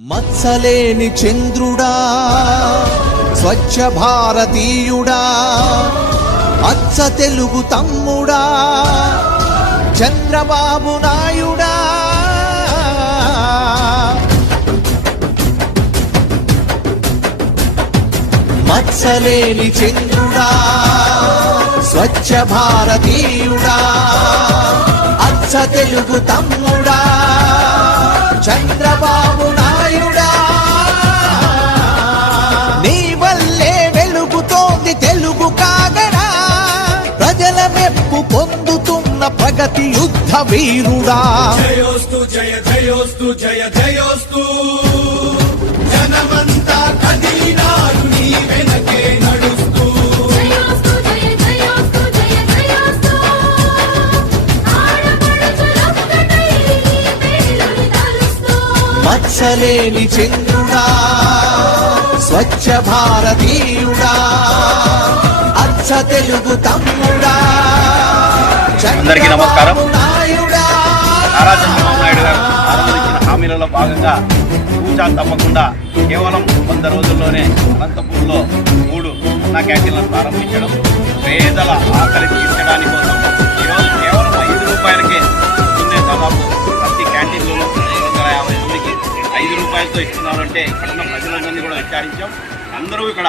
మత్సలేని చంద్రుడా స్వచ్ఛ భారతీయుడా అచ్చ తెలుగు తమ్ముడా చంద్రబాబు నాయుడా మత్సలేని చంద్రుడా స్వచ్ఛ భారతీయుడా అచ్చ తెలుగు తమ్ముడా చంద్రబాబు నాయుడా నీ వల్లే వెలుగుతోంది తెలుగు కాగడా ప్రజల మెప్పు పొందుతున్న ప్రగతి యుద్ధ వీరుడా జయోస్తు జయ జయోస్తు జయ జయోస్తు జనమంతా కదిలినారు నీ వెనకే నడుస్తూ జయోస్తు జయ జయోస్తు జయ జయోస్తు ఆడపడుచులొక్కటై నీ పేరుని తలుస్తూ మత్సలేని చంద్రుడా స్వచ్ఛ భారతీయుడా అచ్చ తెలుగు తమ్ముడా అందరికీ నమస్కారం. నాయుడా నారా చంద్రబాబు నాయుడు గారు ఆరంభించిన హామీలలో భాగంగా కూచా తప్పకుండా కేవలం 100 రోజుల్లోనే అనంతపూర్లో 3 అన్నా క్యాంటీన్లను ప్రారంభించడం, పేదల ఆకలి తీర్చడానికి కోసం ఈరోజు కేవలం 5 రూపాయలకే ఇస్తున్నే దాదాపు ప్రతి క్యాంటీన్లలో 250 మందికి 5 రూపాయలతో ఇస్తున్నారంటే ఇక్కడ ఉన్న ప్రజలందరినీ కూడా విచారించాం. అందరూ ఇక్కడ